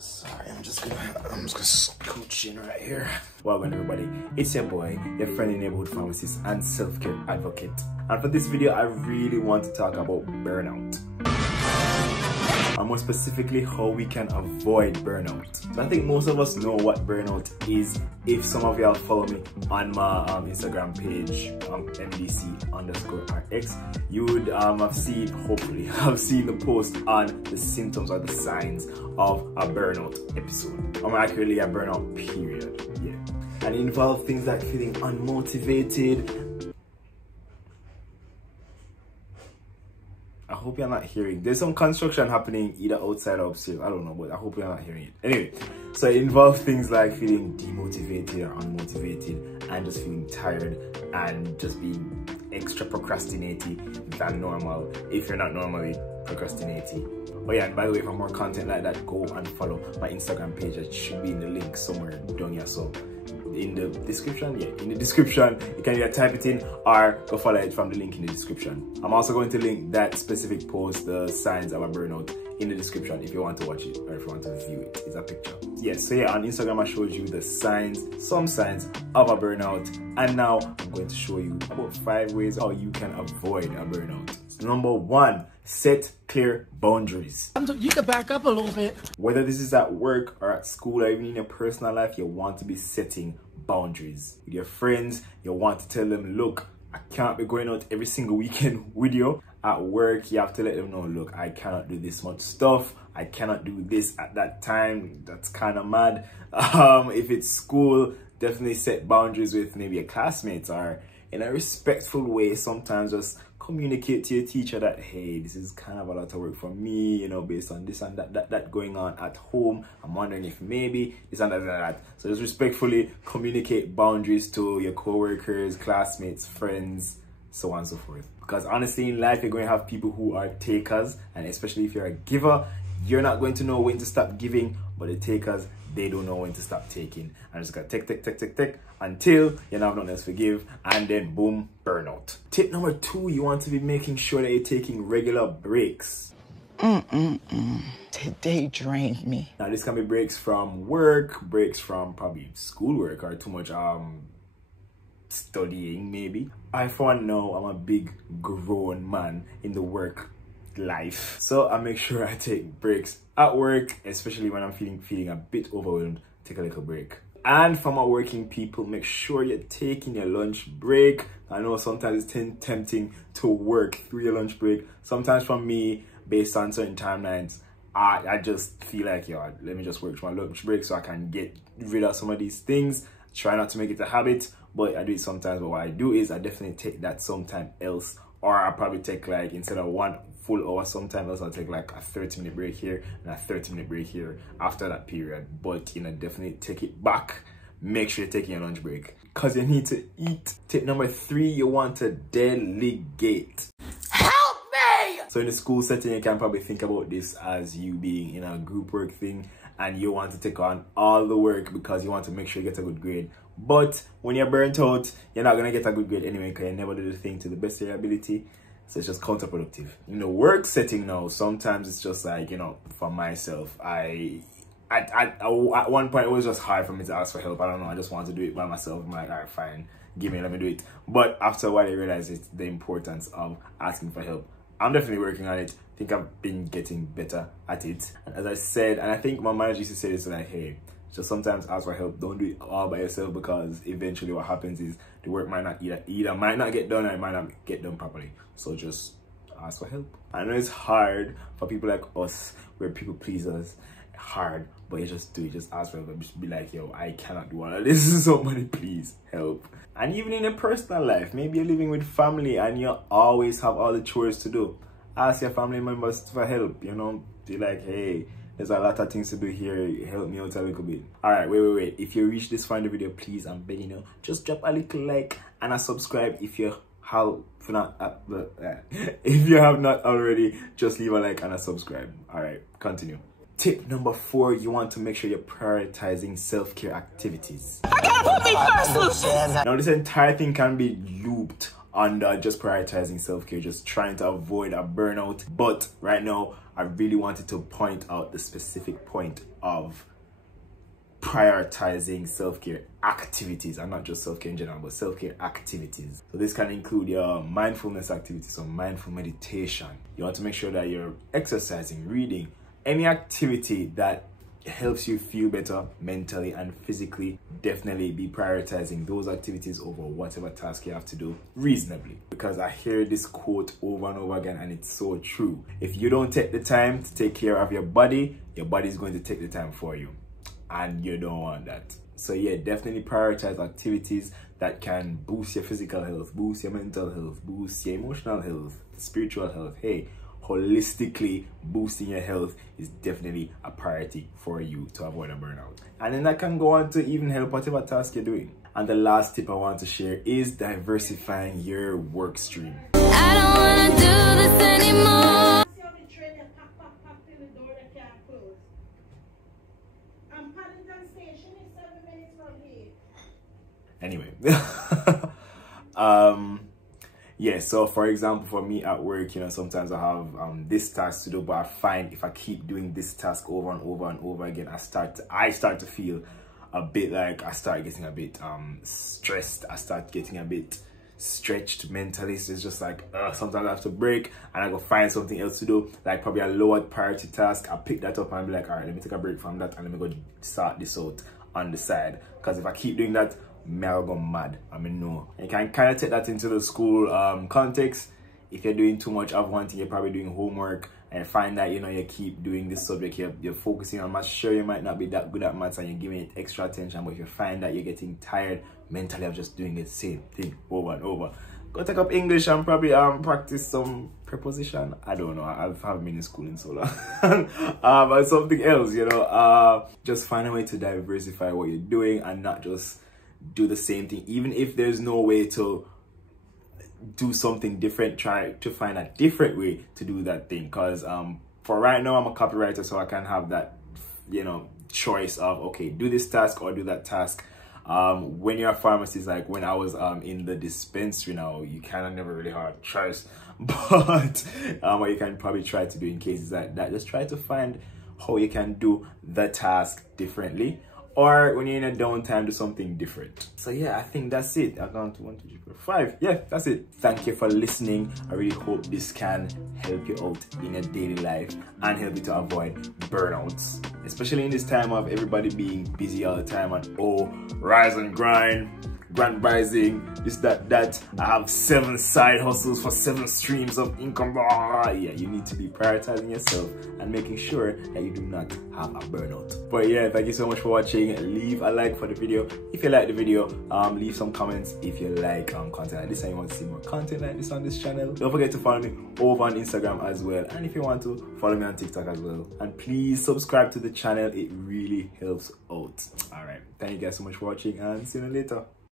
Sorry, I'm just gonna scooch in right here. Welcome everybody, it's your boy, your friendly neighborhood pharmacist and self-care advocate. And for this video, I really want to talk about burnout. And more specifically, how we can avoid burnout. So I think most of us know what burnout is. If some of y'all follow me on my Instagram page, MDC_RX, you would have seen, hopefully, have seen the post on the symptoms or the signs of a burnout episode. Or more accurately, a burnout period. Yeah. And it involves things like feeling unmotivated. I hope you're not hearing. There's some construction happening either outside or upstairs. I don't know, but I hope you're not hearing it. Anyway, so it involves things like feeling demotivated or unmotivated and just feeling tired and just being extra procrastinating than normal if you're not normally procrastinating. Oh yeah, and by the way, for more content like that, go and follow my Instagram page. It should be in the link somewhere down here. So in the description, yeah, in the description, you can either type it in or go follow it from the link in the description. I'm also going to link that specific post, the signs of a burnout, in the description if you want to watch it or if you want to view it. It's a picture. Yes, so yeah, on Instagram I showed you the signs, some signs of a burnout, and now I'm going to show you about 5 ways how you can avoid a burnout. So number 1, set clear boundaries. You can back up a little bit. Whether this is at work or at school or even in your personal life, you want to be setting boundaries. With your friends, you want to tell them, look, I can't be going out every single weekend with you. At work, you have to let them know, look, I cannot do this much stuff. I cannot do this at that time. That's kind of mad. If it's school, definitely set boundaries with maybe your classmates, or in a respectful way, sometimes just communicate to your teacher that, hey, this is kind of a lot of work for me, you know, based on this and that going on at home. I'm wondering if maybe this and that. So just respectfully communicate boundaries to your co-workers, classmates, friends, so on and so forth. Because honestly, in life, you're going to have people who are takers, and especially if you're a giver, you're not going to know when to stop giving, but the takers, they don't know when to stop taking. And just gotta take until you don't have nothing else to give, and then boom, burnout. Tip number 2, you want to be making sure that you're taking regular breaks. Today drained me. Now this can be breaks from work, breaks from probably schoolwork or too much studying maybe. I for one know I'm a big grown man in the work life, so I make sure I take breaks at work, especially when I'm feeling a bit overwhelmed. Take a little break. And for my working people, make sure you're taking your lunch break. I know sometimes it's tempting to work through your lunch break. Sometimes for me, based on certain timelines, I just feel like, yo, let me just work through my lunch break so I can get rid of some of these things. Try not to make it a habit, but I do it sometimes. But what I do is I definitely take that sometime else, or I probably take, like, instead of 1 full hour sometime else, I'll take like a 30-minute break here and a 30-minute break here after that period. But you know, definitely take it back. Make sure you're taking your lunch break because you need to eat. Tip number 3, you want to delegate. Help me! So in the school setting, you can probably think about this as you being in a group work thing, and you want to take on all the work because you want to make sure you get a good grade. But when you're burnt out, you're not gonna get a good grade anyway because you never do the thing to the best of your ability. So it's just counterproductive. In the work setting now, sometimes it's just like, you know, for myself, at one point it was just hard for me to ask for help. I don't know, I just want to do it by myself. I'm like, all right, fine, let me do it. But after a while, I realized it's the importance of asking for help. I'm definitely working on it. I think I've been getting better at it. And as I said, and I think my manager used to say this, like, hey, just sometimes ask for help. Don't do it all by yourself, because eventually what happens is the work might not either might not get done or it might not get done properly. So just ask for help. I know it's hard for people like us, where people please us, hard, but you just do it. Just ask for help. Just be like, yo, I cannot do all of this. Somebody please help. And even in a personal life, maybe you're living with family and you always have all the chores to do. Ask your family members for help, you know. Be like, hey, there's a lot of things to do here. Help me out a little bit. All right, wait. If you reach this far in the video, please, I'm begging you, just drop a little like and a subscribe if you have not. If you have not already, just leave a like and a subscribe. All right, continue. Tip number 4, you want to make sure you're prioritizing self-care activities. I gotta put me first, Lucian. Now, this entire thing can be looped under just prioritizing self-care, just trying to avoid a burnout. But right now, I really wanted to point out the specific point of prioritizing self-care activities, and not just self-care in general, but self-care activities. So this can include your mindfulness activities, so mindful meditation. You want to make sure that you're exercising, reading, any activity that helps you feel better mentally and physically. Definitely be prioritizing those activities over whatever task you have to do reasonably, because I hear this quote over and over again, and it's so true. If you don't take the time to take care of your body is going to take the time for you, and you don't want that. So yeah, definitely prioritize activities that can boost your physical health, boost your mental health, boost your emotional health, spiritual health. Hey, holistically boosting your health is definitely a priority for you to avoid a burnout. And then that can go on to even help whatever task you're doing. And the last tip I want to share is diversifying your work stream. I don't wanna do this anymore. Anyway, yeah, so for example, for me at work, you know, sometimes I have this task to do, but I find if I keep doing this task over and over and over again, I start to feel a bit like I start getting a bit stressed. I start getting a bit stretched mentally. So it's just like sometimes I have to break and I go find something else to do, like probably a lower priority task. I pick that up and be like, all right, let me take a break from that and let me go start this out on the side. Because if I keep doing that, I'll go mad. I mean, no. And you can kind of take that into the school context. If you're doing too much of one thing, you're probably doing homework, and find that, you know, you keep doing this subject, you're focusing on maths. Sure, you might not be that good at maths and you're giving it extra attention, but if you find that you're getting tired mentally of just doing the same thing over and over, go take up English and probably practice some preposition. I don't know, I haven't been in school in so long. But something else, you know, just find a way to diversify what you're doing and not just do the same thing. Even if there's no way to do something different, try to find a different way to do that thing. Because for right now, I'm a copywriter, so I can have that, you know, choice of, okay, do this task or do that task. When you're a pharmacist, like when I was in the dispensary now, you kind of never really have a choice. But what you can probably try to do in cases like that, just try to find how you can do the task differently, or when you're in a downtime, do something different. So yeah, I think that's it. I count to 1, 2, 3, 4, 5. Yeah, that's it. Thank you for listening. I really hope this can help you out in your daily life and help you to avoid burnouts, especially in this time of everybody being busy all the time and rise and grind, grand rising, this, that. I have 7 side hustles for 7 streams of income. Yeah, you need to be prioritizing yourself and making sure that you do not have a burnout. But yeah, thank you so much for watching. Leave a like for the video if you like the video. Leave some comments if you like content like this and you want to see more content like this on this channel. Don't forget to follow me over on Instagram as well, and if you want to, follow me on TikTok as well. And please subscribe to the channel, it really helps out. All right, thank you guys so much for watching, and see you later.